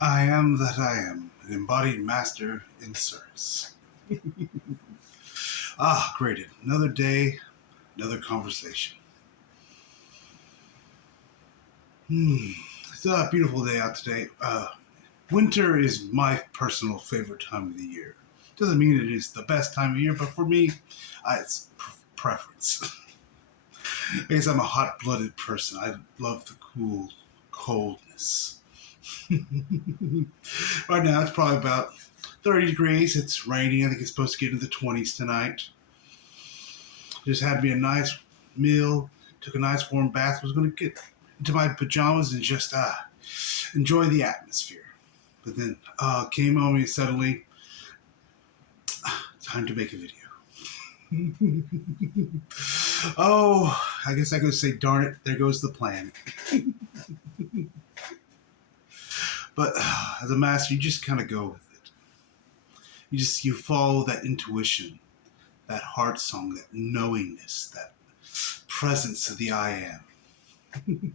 I am that I am, an embodied master in service. Great. Another day, another conversation. It's a beautiful day out today. Winter is my personal favorite time of the year. Doesn't mean it is the best time of year, but for me, it's preference. I guess I'm a hot-blooded person. I love the cool coldness. Right now, it's probably about 30 degrees. It's raining. I think it's supposed to get into the 20s tonight. Just had me a nice meal, took a nice warm bath, was going to get into my pajamas and just enjoy the atmosphere. But then came on me suddenly, time to make a video. I guess I could say, darn it, there goes the plan. But as a master, you just kind of go with it. You follow that intuition, that heart song, that knowingness, that presence of the I am.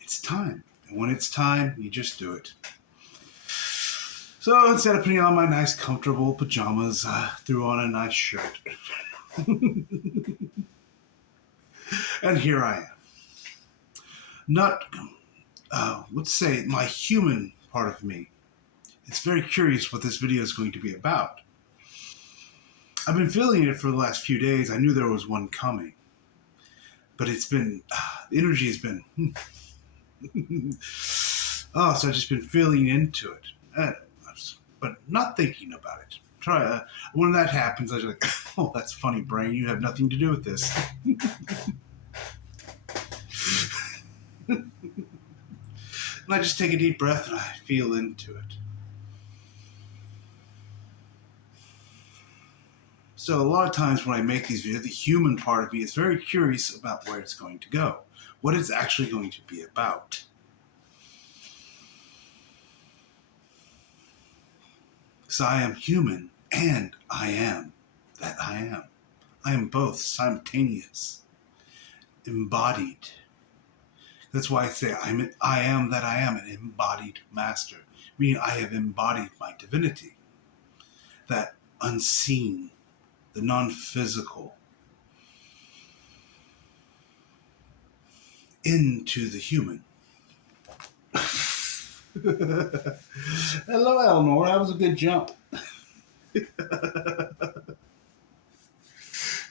It's time. And when it's time, you just do it. So instead of putting on my nice comfortable pajamas, I threw on a nice shirt. And here I am. Not, let's say, my human part of me. It's very curious what this video is going to be about. I've been feeling it for the last few days. I knew there was one coming. But it's been, the energy has been, so I've just been feeling into it. But not thinking about it. When that happens, I was like, oh, that's funny, brain. You have nothing to do with this. And I just take a deep breath and I feel into it. So a lot of times when I make these videos, the human part of me is very curious about where it's going to go, what it's actually going to be about. So I am human and I am that I am. I am both simultaneous, embodied. That's why I say I am that I am, an embodied master, meaning I have embodied my divinity, that unseen, the non-physical, into the human. Hello, Eleanor. That was a good jump.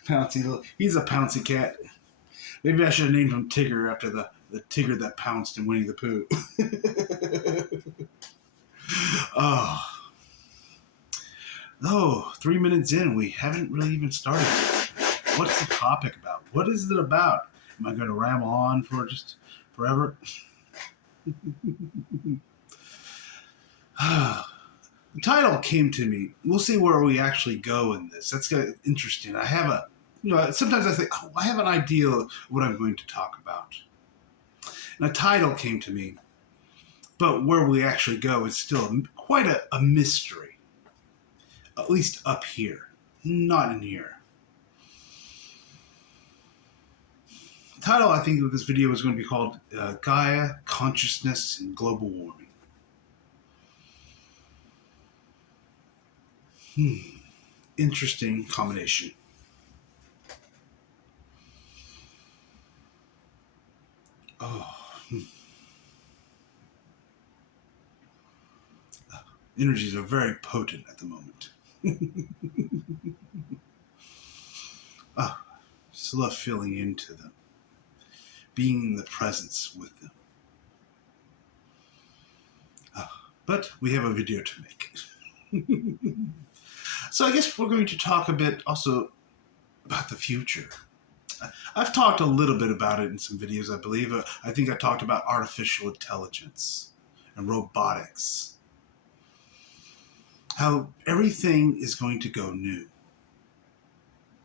Pouncy, he's a pouncy cat. Maybe I should have named him Tigger after the Tigger that pounced in Winnie the Pooh. Oh, 3 minutes in, we haven't really even started. What's the topic about? What is it about? Am I going to ramble on for just forever? The title came to me. We'll see where we actually go in this. That's kind of interesting. I have sometimes I think, I have an idea of what I'm going to talk about. And a title came to me, but where we actually go is still quite a mystery. At least up here, not in here. The title, I think, of this video is going to be called Gaia Consciousness and Global Warming. Interesting combination. Energies are very potent at the moment. Just love feeling into them, being in the presence with them. But we have a video to make. So I guess we're going to talk a bit also about the future. I've talked a little bit about it in some videos, I believe. I think I talked about artificial intelligence and robotics. How everything is going to go new.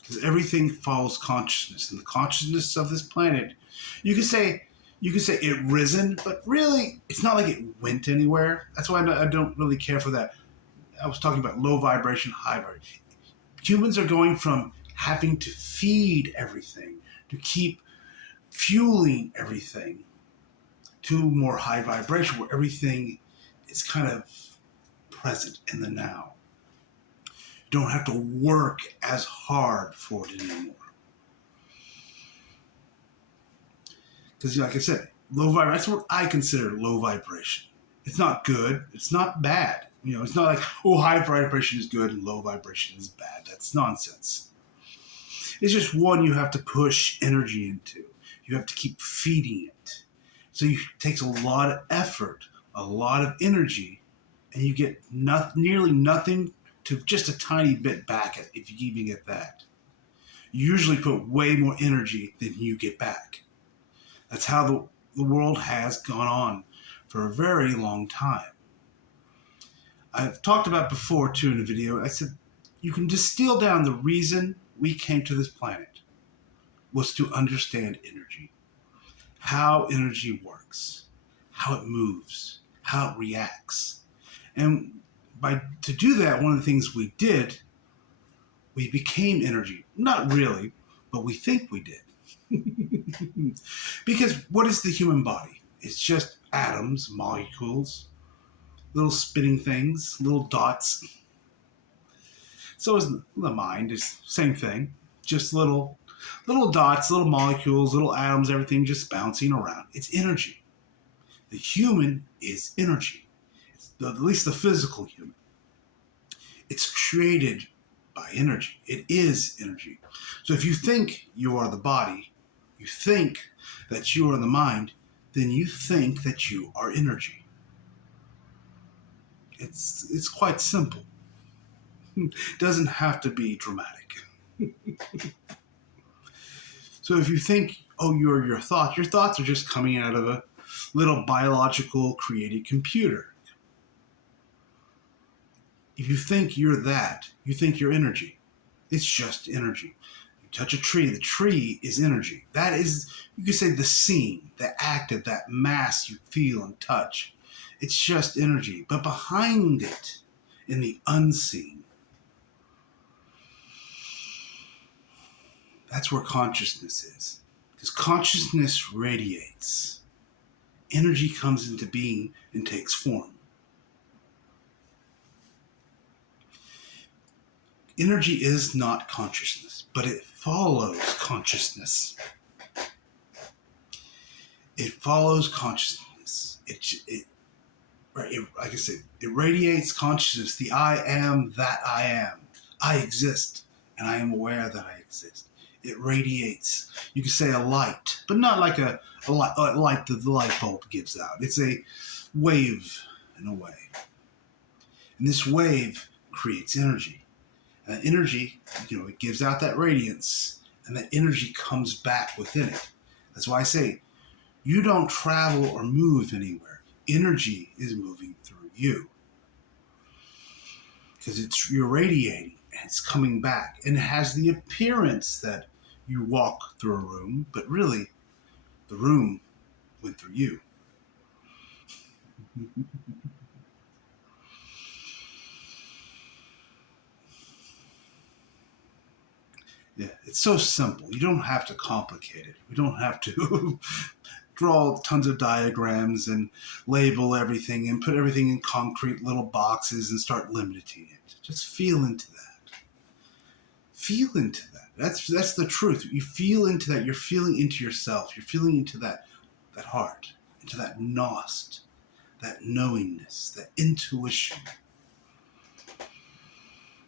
Because everything follows consciousness. And the consciousness of this planet, you could say it risen, but really, it's not like it went anywhere. That's why I don't really care for that. I was talking about low vibration, high vibration. Humans are going from having to feed everything, to keep fueling everything, to more high vibration, where everything it's kind of present in the now. You don't have to work as hard for it anymore. Because, like I said, low vibration, that's what I consider low vibration. It's not good. It's not bad. It's not like, oh, high vibration is good and low vibration is bad. That's nonsense. It's just one you have to push energy into. You have to keep feeding it. So it takes a lot of effort, a lot of energy, and you get nearly nothing to just a tiny bit back if you even get that. You usually put way more energy than you get back. That's how the world has gone on for a very long time. I've talked about before, too, in a video. I said, you can distill down the reason we came to this planet was to understand energy. How energy works. How it moves. How it reacts. And to do that, one of the things we did, we became energy. Not really, but we think we did. Because what is the human body? It's just atoms, molecules, little spinning things, little dots. So is the mind. It's the same thing. Just little dots, little molecules, little atoms, everything just bouncing around. It's energy. The human is energy. At least the physical human. It's created by energy. It is energy. So if you think you are the body, you think that you are the mind, then you think that you are energy. It's quite simple. It doesn't have to be dramatic. So if you think, oh, you're your thoughts are just coming out of a little biological created computer. If you think you're that, you think you're energy. It's just energy. You touch a tree, the tree is energy. That is, you could say, the scene, the act of that mass you feel and touch. It's just energy. But behind it, in the unseen, that's where consciousness is. Because consciousness radiates. Energy comes into being and takes form. Energy is not consciousness, but it follows consciousness. It follows consciousness. Like I said, it radiates consciousness. The I am that I am. I exist, and I am aware that I exist. It radiates. You could say a light, but not like a light that the light bulb gives out. It's a wave, in a way. And this wave creates energy. And that energy, it gives out that radiance, and that energy comes back within it. That's why I say, you don't travel or move anywhere. Energy is moving through you. Because you're radiating, and it's coming back. And it has the appearance that you walk through a room, but really, the room went through you. Yeah, it's so simple. You don't have to complicate it. We don't have to draw tons of diagrams and label everything and put everything in concrete little boxes and start limiting it. Just feel into that. Feel into that. That's the truth. You feel into that. You're feeling into yourself. You're feeling into that heart, into that Gnost, that knowingness, that intuition.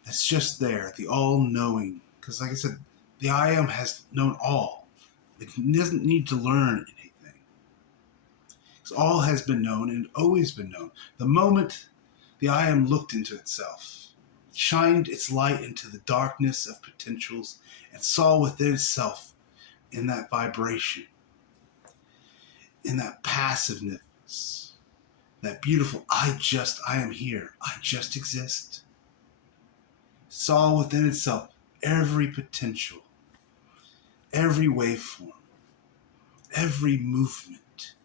That's just there, the all-knowing. Because like I said, the I am has known all. It doesn't need to learn anything. Because all has been known and always been known. The moment the I am looked into itself, shined its light into the darkness of potentials, and saw within itself in that vibration, in that passiveness, that beautiful, I am here, I just exist. Saw within itself every potential, every waveform, every movement,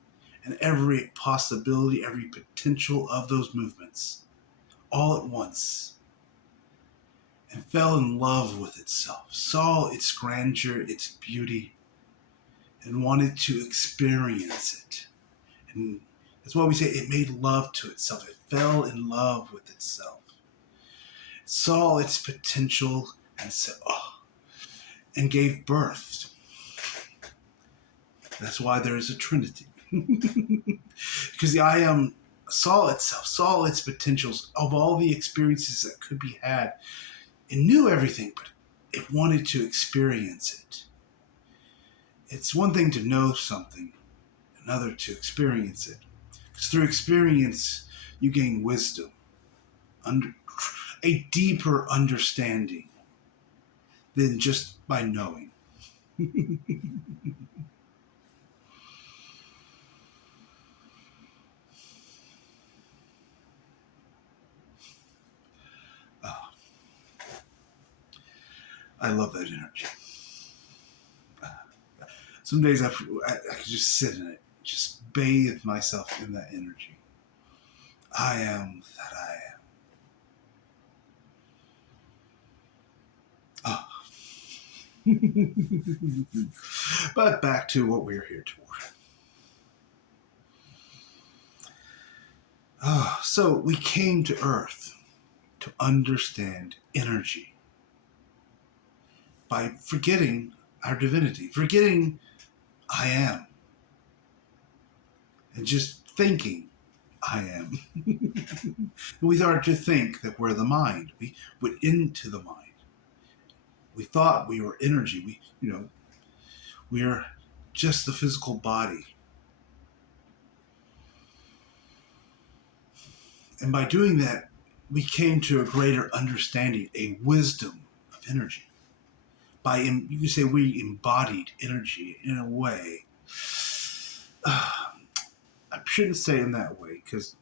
and every possibility, every potential of those movements, all at once, and fell in love with itself, saw its grandeur, its beauty, and wanted to experience it. And That's why we say it made love to itself. It fell in love with itself. It saw its potential and said, oh, and gave birth. That's why there is a Trinity. Because the I Am saw itself, saw its potentials of all the experiences that could be had. It knew everything, but it wanted to experience it. It's one thing to know something, another to experience it. Because through experience, you gain wisdom, a deeper understanding than just by knowing. Oh, I love that energy. Some days I could just sit in it, just bathe myself in that energy. I am that I am. Oh. But back to what we're here for. Oh, so we came to Earth to understand energy by forgetting our divinity, forgetting I am, and just thinking I am. We started to think that we're the mind. We went into the mind. We thought we were energy. We're just the physical body. And by doing that, we came to a greater understanding, a wisdom of energy. You could say we embodied energy in a way. I shouldn't say in that way, because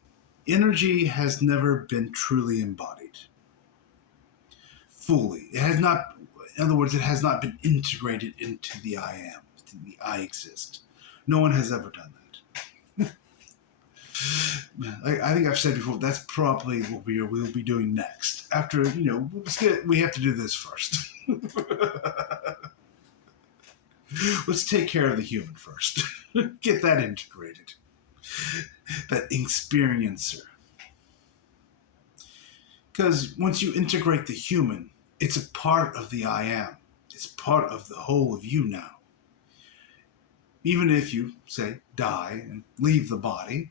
energy has never been truly embodied fully. It has not, in other words, it has not been integrated into the I am, the I exist. No one has ever done that. I think I've said before, that's probably what we'll be doing next. After, we have to do this first. Let's take care of the human first. Get that integrated. That experiencer. Because once you integrate the human, it's a part of the I am. It's part of the whole of you now. Even if you, say, die and leave the body,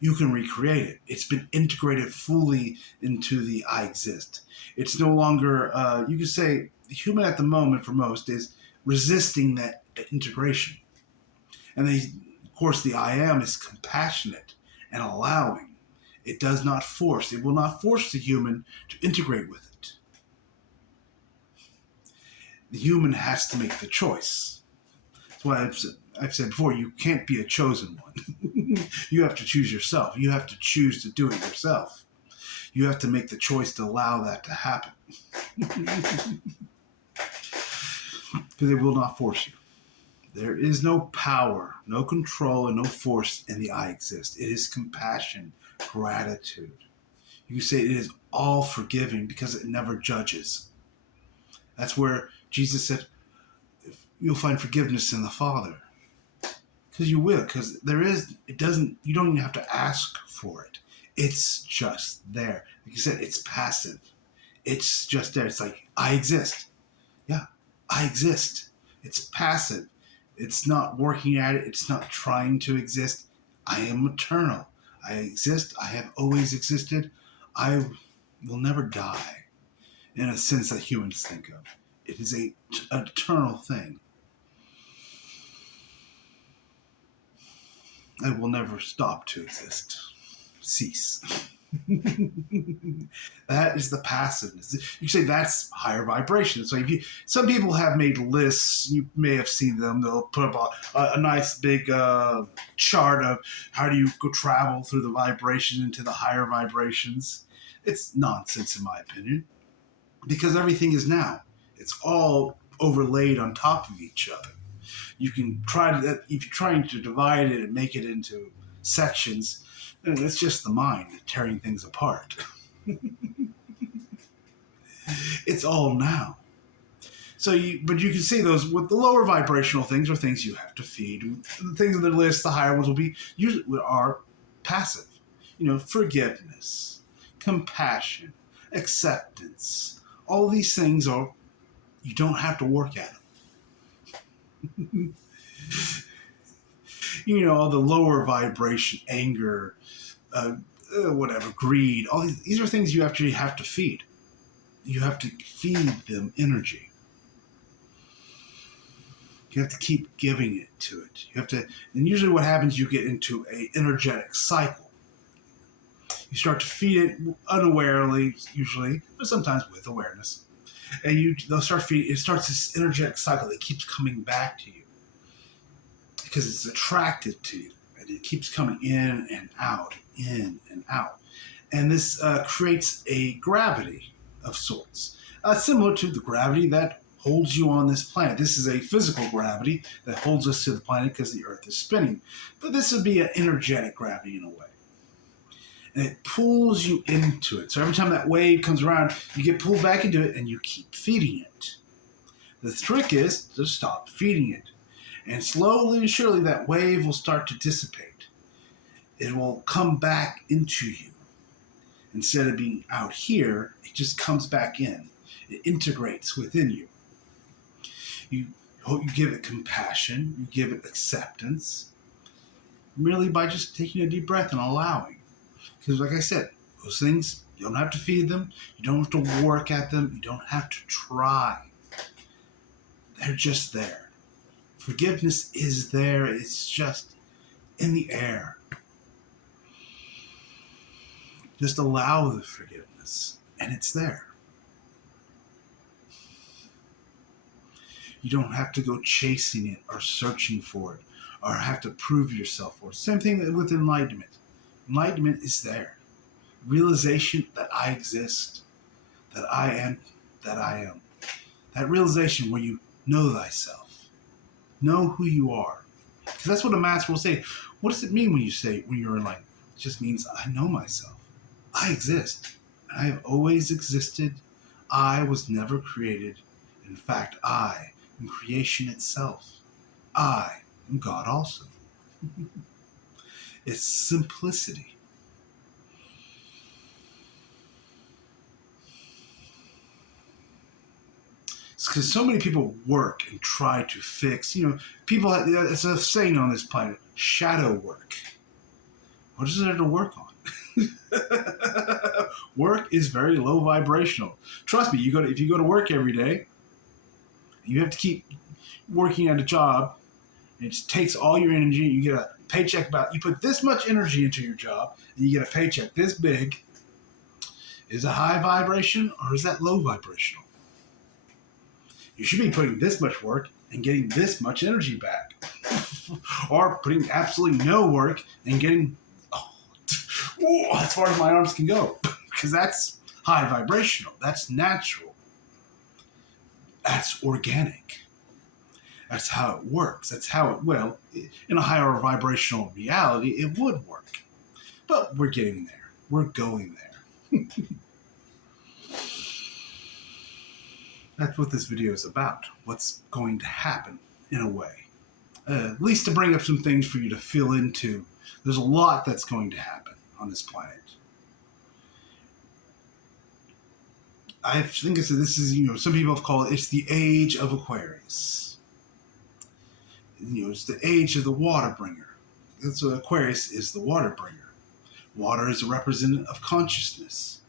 you can recreate it. It's been integrated fully into the I exist. It's no longer, you could say, the human at the moment for most is resisting that integration. And of course, the I am is compassionate and allowing. It does not force. It will not force the human to integrate with it. The human has to make the choice. That's why I've said before, you can't be a chosen one. You have to choose yourself. You have to choose to do it yourself. You have to make the choice to allow that to happen. Because it will not force you. There is no power, no control, and no force in the I exist. It is compassion, gratitude. You can say it is all forgiving because it never judges. That's where Jesus said, you'll find forgiveness in the Father. Because you will, because you don't even have to ask for it. It's just there. Like you said, it's passive. It's just there. It's like, I exist. Yeah, I exist. It's passive. It's not working at it. It's not trying to exist. I am eternal. I exist. I have always existed. I will never die, in a sense that humans think of. It is an eternal thing. I will never stop to exist. Cease. That is the passiveness. You say that's higher vibration. So some people have made lists. You may have seen them. They'll put up a nice big chart of how do you go travel through the vibration into the higher vibrations. It's nonsense in my opinion, because everything is now. It's all overlaid on top of each other. You can if you're trying to divide it and make it into sections, it's just the mind tearing things apart. It's all now. But you can see those with the lower vibrational things are things you have to feed. The things on the list, the higher ones will be usually are passive. Forgiveness, compassion, acceptance. All these things are, you don't have to work at them. All the lower vibration, anger, whatever, greed, all these are things you actually have to feed. You have to feed them energy. You have to keep giving it to it. You have to, and usually what happens, you get into an energetic cycle. You start to feed it unawarely, usually, but sometimes with awareness. And they'll start feeding, it starts this energetic cycle that keeps coming back to you because it's attracted to you. And it keeps coming in and out, in and out. And this creates a gravity of sorts, similar to the gravity that holds you on this planet. This is a physical gravity that holds us to the planet because the Earth is spinning. But this would be an energetic gravity in a way. And it pulls you into it. So every time that wave comes around, you get pulled back into it and you keep feeding it. The trick is to stop feeding it. And slowly and surely that wave will start to dissipate. It will come back into you. Instead of being out here, it just comes back in. It integrates within you. You give it compassion. You give it acceptance. Merely by just taking a deep breath and allowing. Because like I said, those things, you don't have to feed them. You don't have to work at them. You don't have to try. They're just there. Forgiveness is there. It's just in the air. Just allow the forgiveness, and it's there. You don't have to go chasing it or searching for it or have to prove yourself for it. Same thing with enlightenment. Enlightenment is there. Realization that I exist, that I am, that I am. That realization where you know thyself. Know who you are. Because that's what a master will say. What does it mean when you're enlightened? It just means I know myself. I exist. I have always existed. I was never created. In fact, I am creation itself. I am God also. It's simplicity. It's because so many people work and try to fix. People, it's a saying on this planet, shadow work. What is there to work on? Work is very low vibrational. Trust me, if you go to work every day, you have to keep working at a job. And it just takes all your energy. You get a paycheck you put this much energy into your job, and you get a paycheck this big. Is it high vibration or is that low vibrational? You should be putting this much work and getting this much energy back. Or putting absolutely no work and getting as far as my arms can go. Because that's high vibrational. That's natural. That's organic. That's how it works. That's how in a higher vibrational reality, it would work. But we're getting there. We're going there. That's what this video is about. What's going to happen in a way. At least to bring up some things for you to feel into. There's a lot that's going to happen on this planet. I think this is, some people have called it's the age of Aquarius. It's the age of the water bringer. So Aquarius is the water bringer. Water is a representative of consciousness.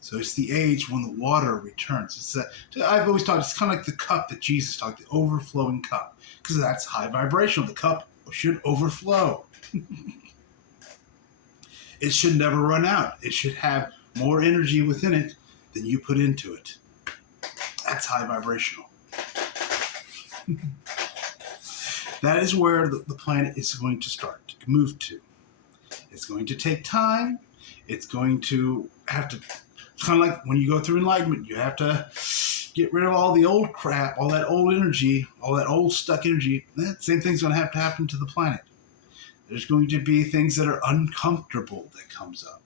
So it's the age when the water returns. I've always thought it's kind of like the cup that Jesus talked, the overflowing cup, because that's high vibrational. The cup should overflow. It should never run out. It should have more energy within it than you put into it. That's high vibrational. That is where the planet is going to start to move to. It's going to take time. It's going to have to, it's kind of like when you go through enlightenment, you have to get rid of all the old crap, all that old energy, all that old stuck energy. That same thing's going to have to happen to the planet. There's going to be things that are uncomfortable that comes up.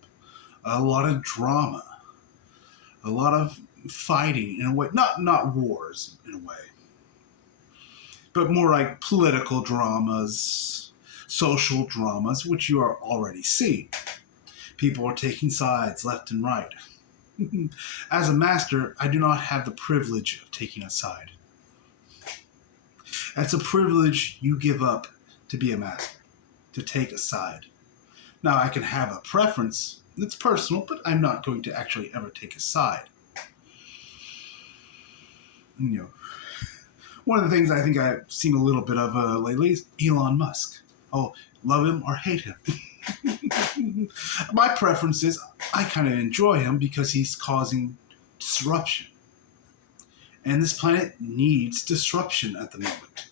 A lot of drama. A lot of fighting in a way. Not wars in a way. But more like political dramas, social dramas, which you are already seeing. People are taking sides left and right. As a master, I do not have the privilege of taking a side. That's a privilege you give up to be a master, to take a side. Now, I can have a preference. It's personal, but I'm not going to actually ever take a side. One of the things I think I've seen a little bit of lately is Elon Musk. Oh, love him or hate him. My preference is I kind of enjoy him because he's causing disruption. And this planet needs disruption at the moment.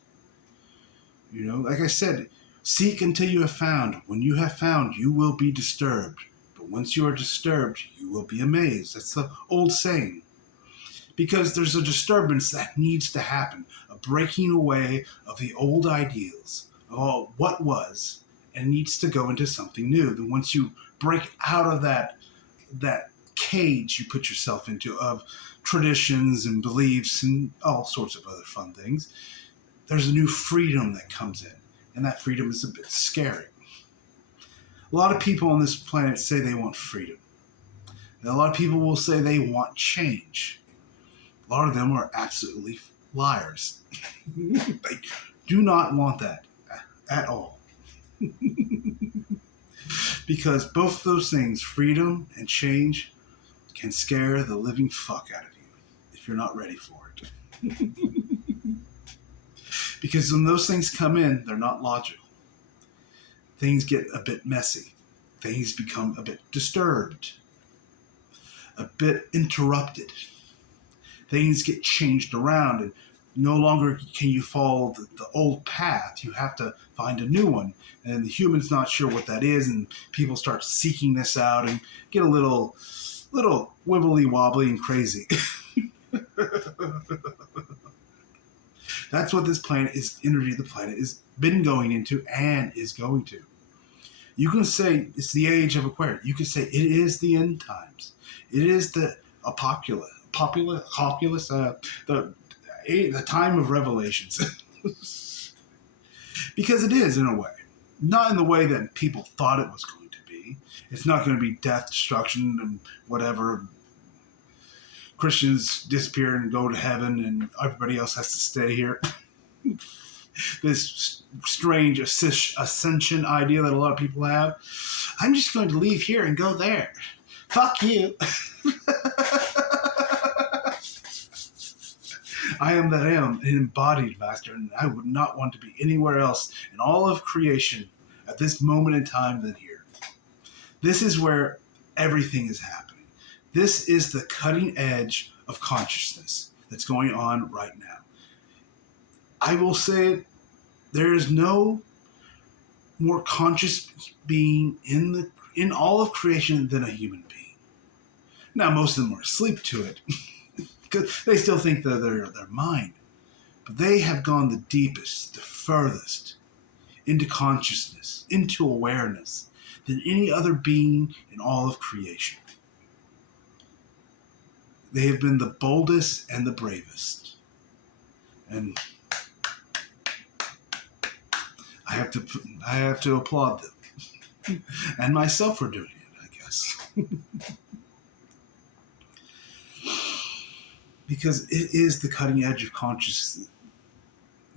Like I said, seek until you have found. When you have found, you will be disturbed. But once you are disturbed, you will be amazed. That's the old saying. Because there's a disturbance that needs to happen, a breaking away of the old ideals, of what was, and needs to go into something new. Then once you break out of that cage you put yourself into of traditions and beliefs and all sorts of other fun things, there's a new freedom that comes in, and that freedom is a bit scary. A lot of people on this planet say they want freedom. And a lot of people will say they want change. A lot of them are absolutely liars. They do not want that at all. Because both those things, freedom and change, can scare the living fuck out of you if you're not ready for it. Because when those things come in, they're not logical. Things get a bit messy. Things become a bit disturbed. A bit interrupted. Things get changed around, and no longer can you follow the old path. You have to find a new one, and the human's not sure what that is, and people start seeking this out and get a little wibbly wobbly and crazy. That's what this planet is, energy of the planet has been going into and is going to. You can say it's the age of Aquarius. You can say it is the end times. It is the apocalypse. The time of revelations. Because it is, in a way. Not in the way that people thought it was going to be. It's not going to be death, destruction, and whatever. Christians disappear and go to heaven, and everybody else has to stay here. This strange ascension idea that a lot of people have. I'm just going to leave here and go there. Fuck you. I am that I am, an embodied master, and I would not want to be anywhere else in all of creation at this moment in time than here. This is where everything is happening. This is the cutting edge of consciousness that's going on right now. I will say there is no more conscious being in all of creation than a human being. Now, most of them are asleep to it. Because they still think that they're their mind. But they have gone the deepest, the furthest into consciousness, into awareness, than any other being in all of creation. They have been the boldest and the bravest. And I have to applaud them. And myself for doing it, I guess. Because it is the cutting edge of consciousness.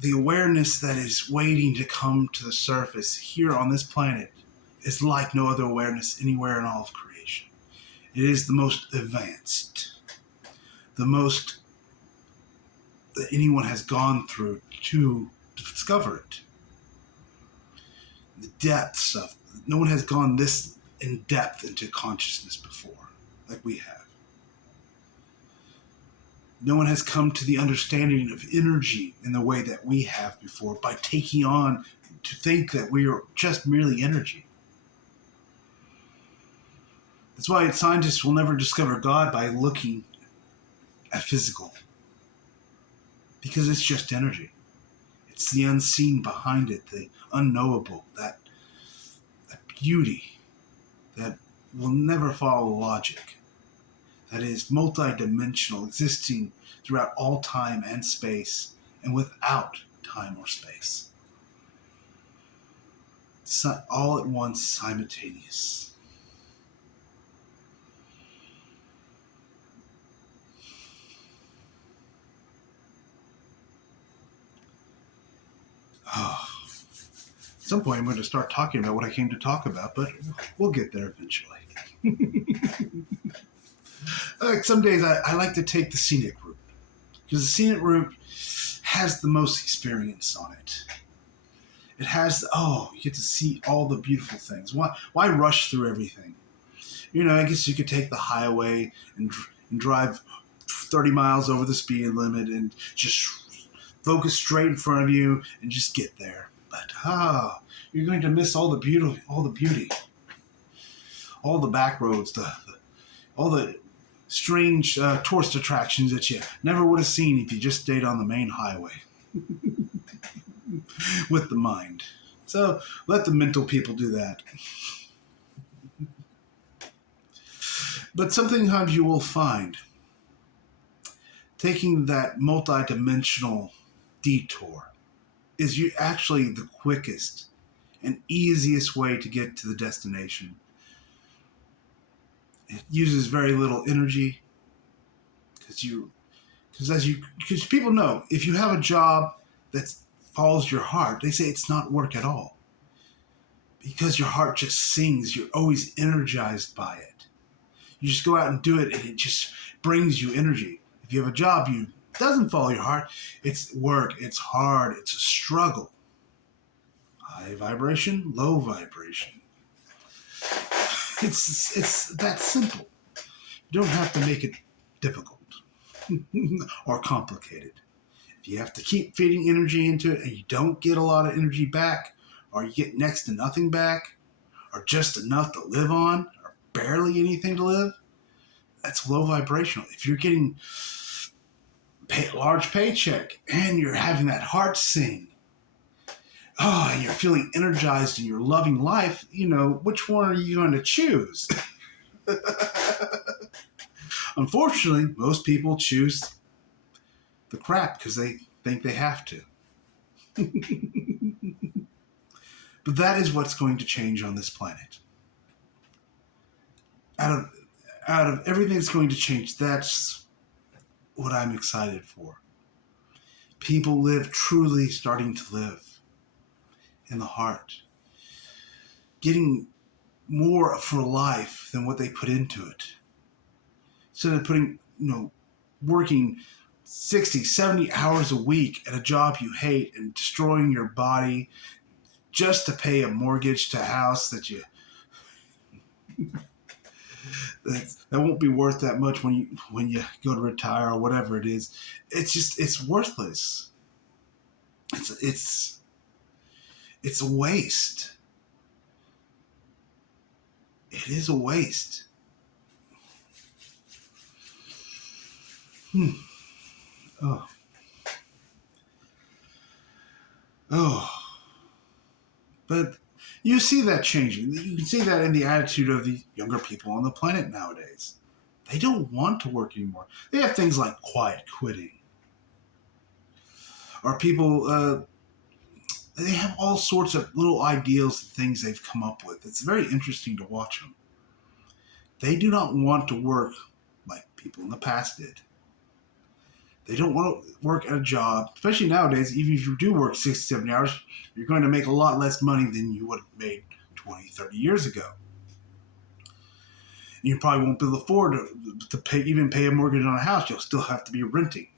The awareness that is waiting to come to the surface here on this planet is like no other awareness anywhere in all of creation. It is the most advanced, the most that anyone has gone through to discover it. The depths of no one has gone this in depth into consciousness before, like we have. No one has come to the understanding of energy in the way that we have before by taking on to think that we are just merely energy. That's why scientists will never discover God by looking at physical. Because it's just energy. It's the unseen behind it, the unknowable, that beauty that will never follow logic. That is multidimensional, existing throughout all time and space, and without time or space. all at once, simultaneous. Oh. At some point, I'm going to start talking about what I came to talk about, but we'll get there eventually. Like some days, I like to take the scenic route, because the scenic route has the most experience on it. It has, you get to see all the beautiful things. Why rush through everything? I guess you could take the highway and drive 30 miles over the speed limit and just focus straight in front of you and just get there. But you're going to miss all the beauty, all the back roads, all the strange tourist attractions that you never would have seen if you just stayed on the main highway with the mind. So let the mental people do that. But sometimes you will find taking that multi-dimensional detour is actually the quickest and easiest way to get to the destination. It uses very little energy because people know if you have a job that follows your heart, they say it's not work at all because your heart just sings. You're always energized by it. You just go out and do it, and it just brings you energy. If you have a job you doesn't follow your heart, it's work, it's hard, it's a struggle. High vibration, low vibration. It's that simple. You don't have to make it difficult or complicated. If you have to keep feeding energy into it and you don't get a lot of energy back, or you get next to nothing back, or just enough to live on, or barely anything to live, that's low vibrational. If you're getting a large paycheck and you're having that heart sing, and you're feeling energized and you're loving life, which one are you going to choose? Unfortunately, most people choose the crap because they think they have to. But that is what's going to change on this planet. Out of everything that's going to change, that's what I'm excited for. People truly starting to live in the heart. Getting more for life than what they put into it. Instead of working 60, 70 hours a week at a job you hate and destroying your body just to pay a mortgage to a house that won't be worth that much when you go to retire or whatever it is. It's worthless. It's a waste. It is a waste. Oh. But you see that changing. You can see that in the attitude of the younger people on the planet nowadays. They don't want to work anymore. They have things like quiet quitting. Or people, they have all sorts of little ideals and things they've come up with. It's very interesting to watch them. They do not want to work like people in the past did. They don't want to work at a job, especially nowadays. Even if you do work 60, 70 hours, you're going to make a lot less money than you would have made 20, 30 years ago. And you probably won't be able to afford to pay a mortgage on a house. You'll still have to be renting.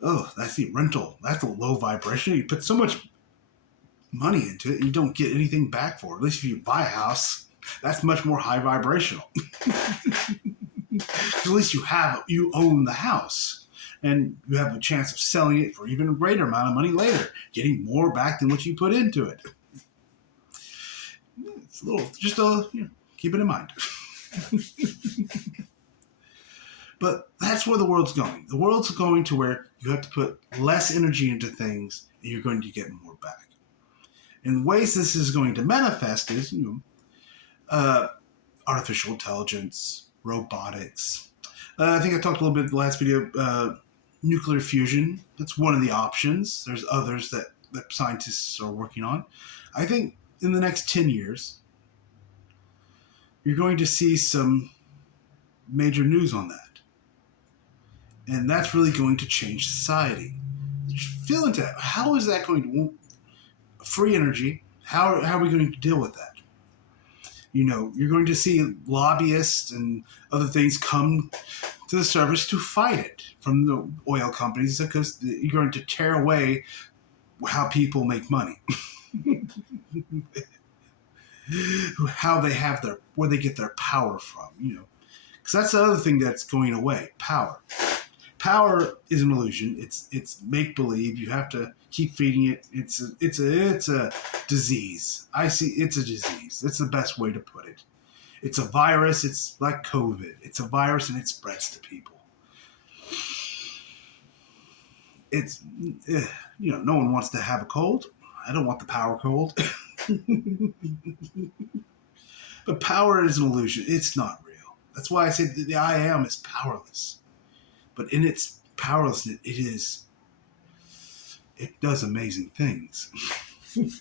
Oh, that's the rental. That's a low vibration. You put so much money into it and you don't get anything back for it. At least if you buy a house, that's much more high vibrational. At least you own the house, and you have a chance of selling it for even a greater amount of money later, getting more back than what you put into it. It's keep it in mind. But that's where the world's going. The world's going to where you have to put less energy into things and you're going to get more back. And the ways this is going to manifest is, artificial intelligence, robotics. I think I talked a little bit in the last video, nuclear fusion. That's one of the options. There's others that that scientists are working on. I think in the next 10 years, you're going to see some major news on that. And that's really going to change society. Feel into that. How is that going to free energy? How are we going to deal with that? You're going to see lobbyists and other things come to the surface to fight it from the oil companies because you're going to tear away how people make money. How they have where they get their power from, because that's the other thing that's going away. Power is an illusion. It's make believe. You have to keep feeding it. It's a disease. I see it's a disease. That's the best way to put it. It's a virus. It's like COVID. It's a virus and it spreads to people. It's no one wants to have a cold. I don't want the power cold. But power is an illusion. It's not real. That's why I say the I am is powerless. But in its powerlessness, it does amazing things. Because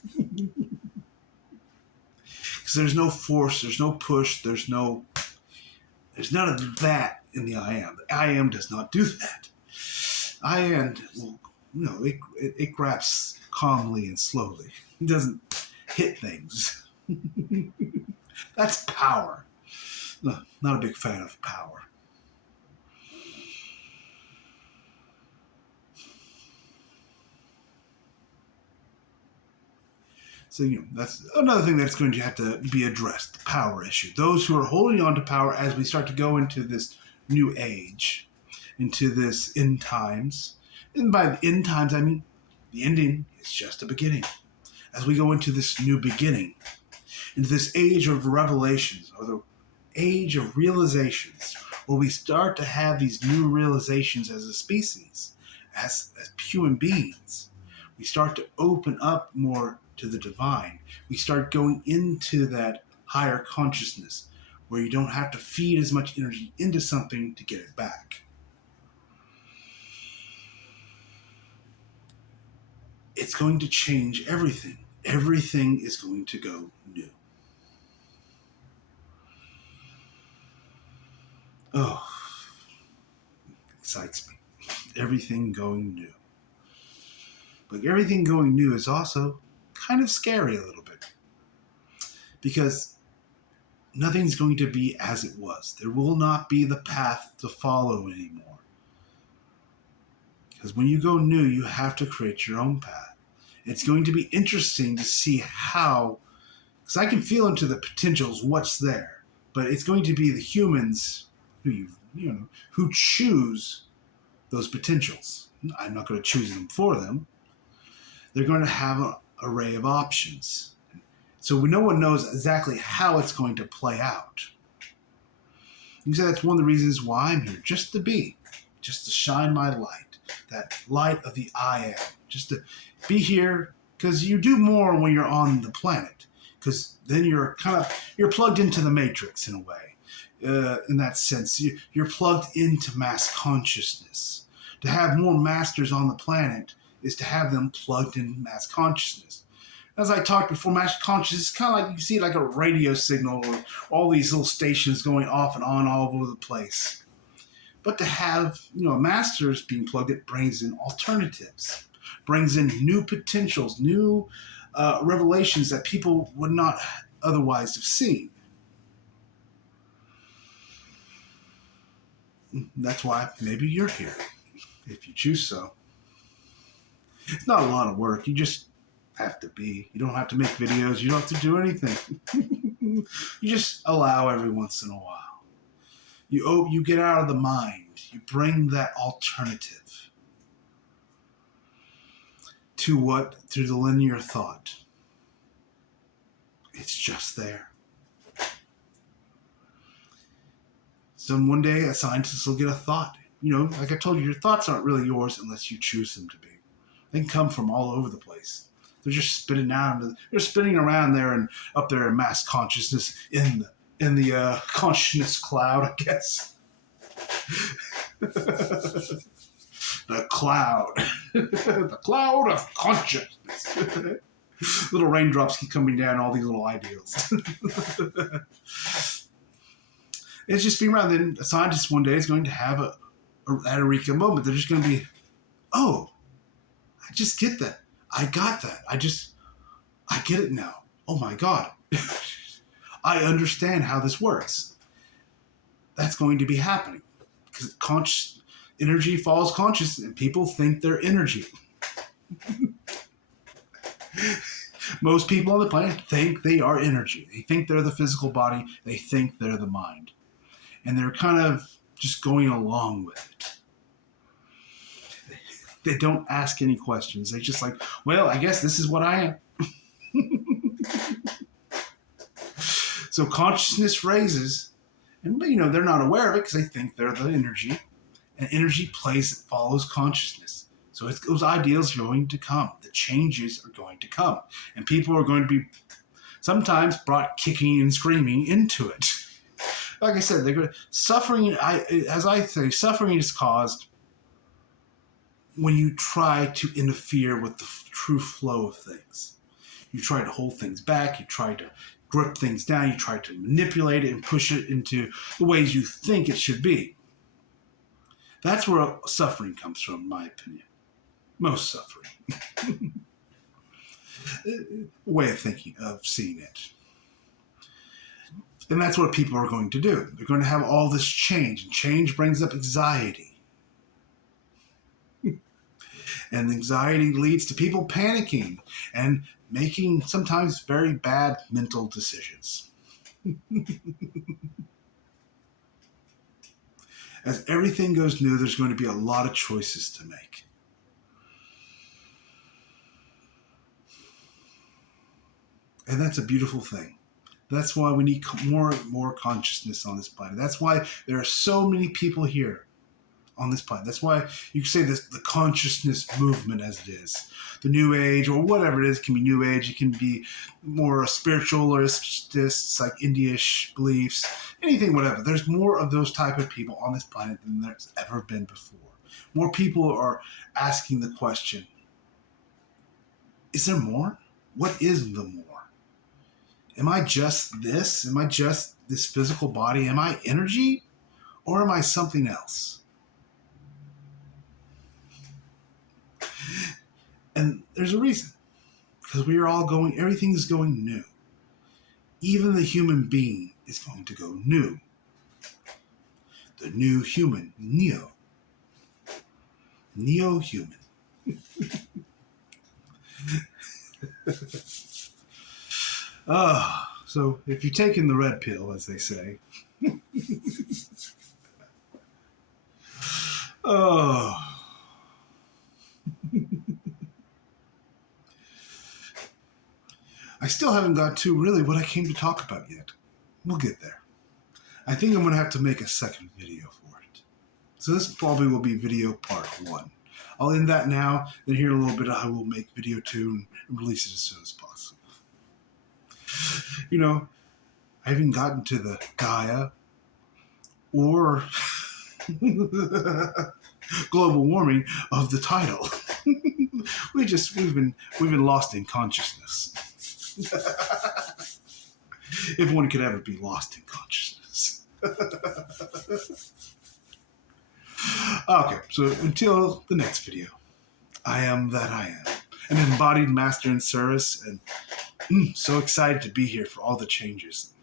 there's no force, there's no push, there's none of that in the I am. The I am does not do that. I am, it grabs calmly and slowly. It doesn't hit things. That's power. No, not a big fan of power. So, that's another thing that's going to have to be addressed, the power issue. Those who are holding on to power as we start to go into this new age, into this end times. And by the end times, I mean the ending is just a beginning. As we go into this new beginning, into this age of revelations, or the age of realizations, where we start to have these new realizations as a species, as human beings. We start to open up more to the divine. We start going into that higher consciousness where you don't have to feed as much energy into something to get it back. It's going to change everything. Everything is going to go new. Oh, excites me. Everything going new. But everything going new is also kind of scary a little bit. Because nothing's going to be as it was. There will not be the path to follow anymore. Because when you go new, you have to create your own path. It's going to be interesting to see how, because I can feel into the potentials, what's there. But it's going to be the humans who choose those potentials. I'm not going to choose them for them. They're going to have an array of options. So no one knows exactly how it's going to play out. You say that's one of the reasons why I'm here, just to shine my light, that light of the I am, just to be here, because you do more when you're on the planet, because then you're plugged into the matrix in a way. In that sense, you're plugged into mass consciousness. To have more masters on the planet is to have them plugged in mass consciousness. As I talked before, mass consciousness is kind of like, you see like a radio signal or all these little stations going off and on all over the place. But to have masters being plugged, it brings in alternatives, brings in new potentials, new revelations that people would not otherwise have seen. That's why maybe you're here, if you choose so. It's not a lot of work. You just have to be. You don't have to make videos. You don't have to do anything. You just allow every once in a while. You get out of the mind. You bring that alternative through the linear thought. It's just there. So one day a scientist will get a thought. Like I told you, your thoughts aren't really yours unless you choose them to be. They can come from all over the place. They're just they're spinning around there and up there in mass consciousness in the consciousness cloud, I guess. The cloud. The cloud of consciousness. Little raindrops keep coming down, all these little ideals. It's just being around. Then a scientist one day is going to have a eureka moment. They're just going to be, oh, I just get that. I got that. I get it now. Oh my God. I understand how this works. That's going to be happening. Because energy follows consciousness, and people think they're energy. Most people on the planet think they are energy. They think they're the physical body. They think they're the mind. And they're kind of just going along with it. They don't ask any questions. They're just like, well, I guess this is what I am. So consciousness raises, and they're not aware of it because they think they're the energy. And energy follows consciousness. So those ideals are going to come. The changes are going to come. And people are going to be sometimes brought kicking and screaming into it. Like I said, they're going to, suffering is caused when you try to interfere with the true flow of things. You try to hold things back. You try to grip things down. You try to manipulate it and push it into the ways you think it should be. That's where suffering comes from, in my opinion. Most suffering. Way of thinking, of seeing it. And that's what people are going to do. They're going to have all this change, and change brings up anxiety. And anxiety leads to people panicking and making sometimes very bad mental decisions. As everything goes new, there's going to be a lot of choices to make. And that's a beautiful thing. That's why we need more and more consciousness on this planet. That's why there are so many people here on this planet. That's why you say this, the consciousness movement as it is. The New Age, or whatever it is, it can be New Age, it can be more spiritualists, like Indian-ish beliefs, anything, whatever. There's more of those type of people on this planet than there's ever been before. More people are asking the question, is there more? What is the more? Am I just this? Am I just this physical body? Am I energy? Or am I something else? And there's a reason. Because we are all everything is going new. Even the human being is going to go new. The new human, Neo. Neo-human. So if you're taking the red pill, as they say, I still haven't got to really what I came to talk about yet. We'll get there. I think I'm going to have to make a second video for it. So this probably will be video part 1. I'll end that now, then here in a little bit I will make video 2 and release it as soon as possible. I haven't gotten to the Gaia or global warming of the title. We've been lost in consciousness. If one could ever be lost in consciousness. Okay, so until the next video, I am that I am, an embodied master in service, and so excited to be here for all the changes.